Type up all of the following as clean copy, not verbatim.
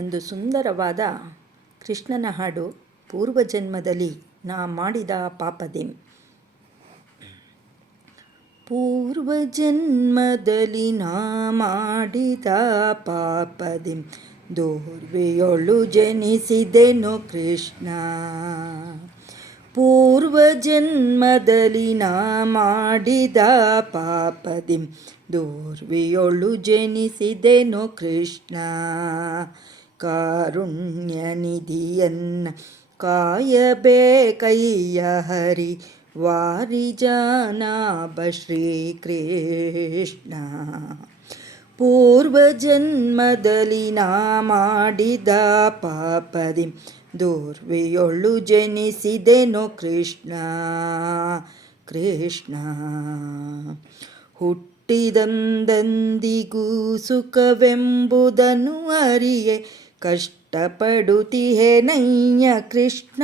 ಒಂದು ಸುಂದರವಾದ ಕೃಷ್ಣನ ಹಾಡು. ಪೂರ್ವಜನ್ಮದಲ್ಲಿ ನಾ ಮಾಡಿದ ಪಾಪದಿಂ. ಪೂರ್ವಜನ್ಮದಲ್ಲಿ ನಾ ಮಾಡಿದ ಪಾಪದಿಂ, ದೋರ್ವೆಯೊಳು ಜನಿಸಿದೆನೋ ಕೃಷ್ಣ. ಪೂರ್ವಜನ್ಮದಲ್ಲಿ ನಾ ಮಾಡಿದ ಪಾಪದಿಂ, ದೋರ್ವೆಯೊಳು ಜನಿಸಿದೆನೋ ಕೃಷ್ಣ. ಕಾರುಣ್ಯನಿಧಿಯನ್ನ ಕಾಯಬೇಕಯ್ಯ ಹರಿ, ವಾರಿಜಾನಾಭ ಶ್ರೀಕೃಷ್ಣ. ಪೂರ್ವಜನ್ಮದಲ್ಲಿ ನಾ ಮಾಡಿದ ಪಾಪದಿಂ, ದೋರ್ವೆಯೊಳು ಜನಿಸಿದೆನೋ ಕೃಷ್ಣ. ಕೃಷ್ಣ ಹುಟ್ಟಿದಂದಂದಿಗೂ ಸುಖವೆಂಬುದನ್ನು ಅರಿಯೆ, ಕಷ್ಟಪಡುತ್ತಿಹೆನಯ್ಯ ಕೃಷ್ಣ.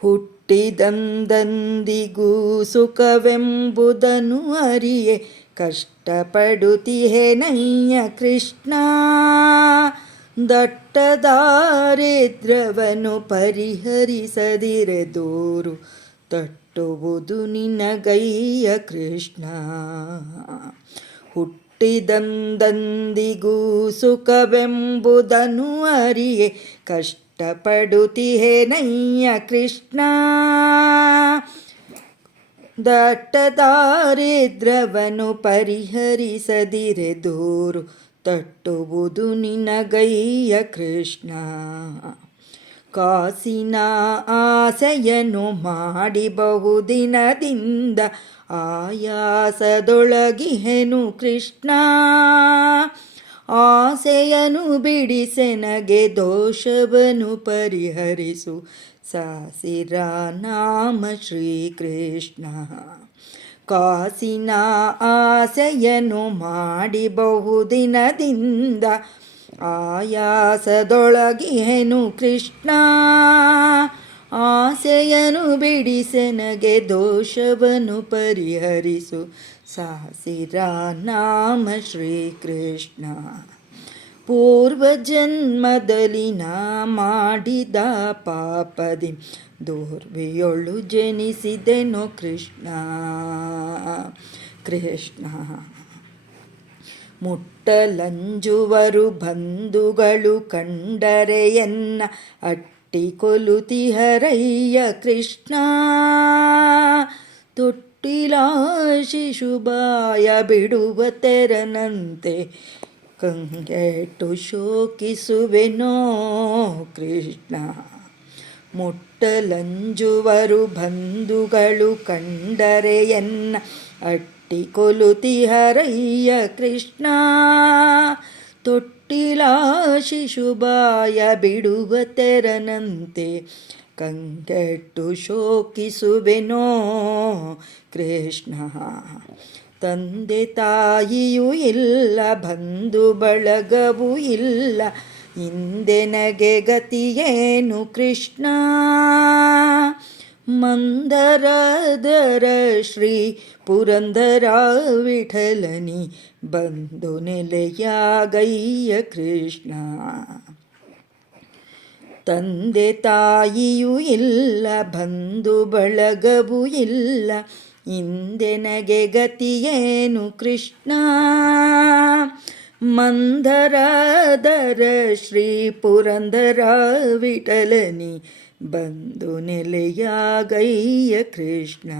ಹುಟ್ಟಿದಂದಂದಿಗೂ ಸುಖವೆಂಬುದನ್ನು ಅರಿಯೆ, ಕಷ್ಟಪಡುತ್ತಿಹೆನಯ್ಯ ಕೃಷ್ಣ. ದಟ್ಟ ದಾರಿದ್ರ್ಯವನ್ನು ಪರಿಹರಿಸದಿರೆ ದೂರು ತಟ್ಟುವುದು ನಿನಗಯ್ಯ ಕೃಷ್ಣ. ಹುಟ್ಟಿದಂದಂದಿಗೂ ಸುಖವೆಂಬುದನ್ನು ಅರಿಯೆ, ಕಷ್ಟಪಡುತ್ತಿಹೆನಯ್ಯ ಕೃಷ್ಣ. ದಟ್ಟ ದಾರಿದ್ರ್ಯವನ್ನು ಪರಿಹರಿಸದಿರೆ ದೂರು ತಟ್ಟುವುದು ನಿನಗಯ್ಯ ಕೃಷ್ಣ. ಕಾಸಿನ ಆಸೆಯನ್ನು ಮಾಡಿ ಬಹುದಿನದಿಂದ ಆಯಾಸದೊಳಗಿಹೆನು ಕೃಷ್ಣ. ಆಸೆಯನ್ನು ಬಿಡಿಸೆನಗೆ ದೋಷವನ್ನು ಪರಿಹರಿಸು, ಸಾಸಿರ ನಾಮ ಶ್ರೀಕೃಷ್ಣ. ಕಾಸಿನ ಆಸೆಯನ್ನು ಮಾಡಿ ಬಹುದಿನದಿಂದ ಆಯಾಸದೊಳಗಿಹೆನು ಕೃಷ್ಣ. ಆಸೆಯನ್ನು ಬಿಡಿಸೆನಗೆ ದೋಷವನ್ನು ಪರಿಹರಿಸು, ಸಾಸಿರ ನಾಮ ಶ್ರೀಕೃಷ್ಣ. ಪೂರ್ವಜನ್ಮದಲ್ಲಿ ನಾ ಮಾಡಿದ ಪಾಪದಿಂ, ದೋರ್ವೆಯೊಳು ಜನಿಸಿದೆನೋ ಕೃಷ್ಣ. ಕೃಷ್ಣ ಮುಟ್ಟಲಂಜುವರು ಬಂಧುಗಳು ಕಂಡರೆಯನ್ನ ಅಟ್ಟಿಕೊಲುತಿಹರಯ್ಯ ಕೃಷ್ಣ. ತೊಟ್ಟಿಲ ಶಿಶುಬಾಯ ಬಿಡುವ ತೆರನಂತೆ ಕಂಗೆಟ್ಟು ಶೋಕಿಸುವೆನೋ ಕೃಷ್ಣ. ಮುಟ್ಟಲಂಜುವರು ಬಂಧುಗಳು ಕಂಡರೆಯನ್ನ ಅಟ್ಟಿಕೊಲುತಿಹರಯ್ಯ ಕೃಷ್ಣ. ತೊಟ್ಟಿಲ ಶಿಶುಬಾಯ ಬಿಡುವ ತೆರನಂತೆ ಕಂಗೆಟ್ಟು ಶೋಕಿಸುವೆನೋ ಕೃಷ್ಣ. ತಂದೆ ತಾಯಿಯೂ ಇಲ್ಲ, ಬಂಧು ಬಳಗವೂ ಇಲ್ಲ, ಹಿಂದೆನಗೆ ಗತಿಯೇನು ಕೃಷ್ಣ. ಮಂದರದರ ಶ್ರೀ ಪುರಂದರ ವಿಠಲನಿ, ಬಂದು ನೆಲೆಯಾಗಯ್ಯ ಕೃಷ್ಣ. ತಂದೆ ತಾಯಿಯೂ ಇಲ್ಲ, ಬಂಧು ಬಳಗವೂ ಇಲ್ಲ, ಹಿಂದೆನಗೆ ಗತಿಯೇನು ಕೃಷ್ಣ. ಮಂದರದರ ಶ್ರೀ ಪುರಂದರ ವಿಠಲನಿ, ಬಂದು ನೆಲೆಯಾಗಯ್ಯ ಕೃಷ್ಣ.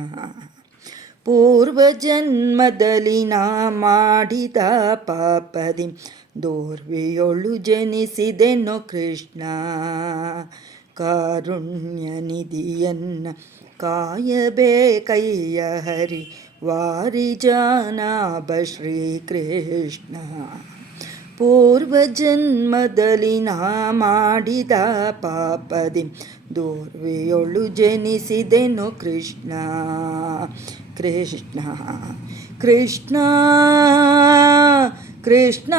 ಪೂರ್ವಜನ್ಮದಲ್ಲಿ ನಾ ಮಾಡಿದ ಪಾಪದಿಂ, ದೋರ್ವೆಯೊಳು ಜನಿಸಿದೆನೋ ಕೃಷ್ಣ. ಕಾರುಣ್ಯನಿಧಿಯನ್ನ ಕಾಯಬೇಕಯ್ಯ ಹರಿ, ವಾರಿಜಾನಾಭ ಶ್ರೀಕೃಷ್ಣ. ಪೂರ್ವಜನ್ಮದಲ್ಲಿ ನಾ ಮಾಡಿದ ಪಾಪದಿಂ, ದೋರ್ವೆಯೊಳು ಜನಿಸಿದೆನೋ ಕೃಷ್ಣ. ಕೃಷ್ಣ ಕೃಷ್ಣ ಕೃಷ್ಣ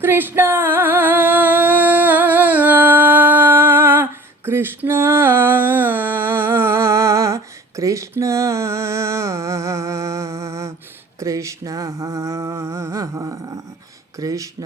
ಕೃಷ್ಣ ಕೃಷ್ಣ ಕೃಷ್ಣ ಕೃಷ್ಣ ಕೃಷ್ಣ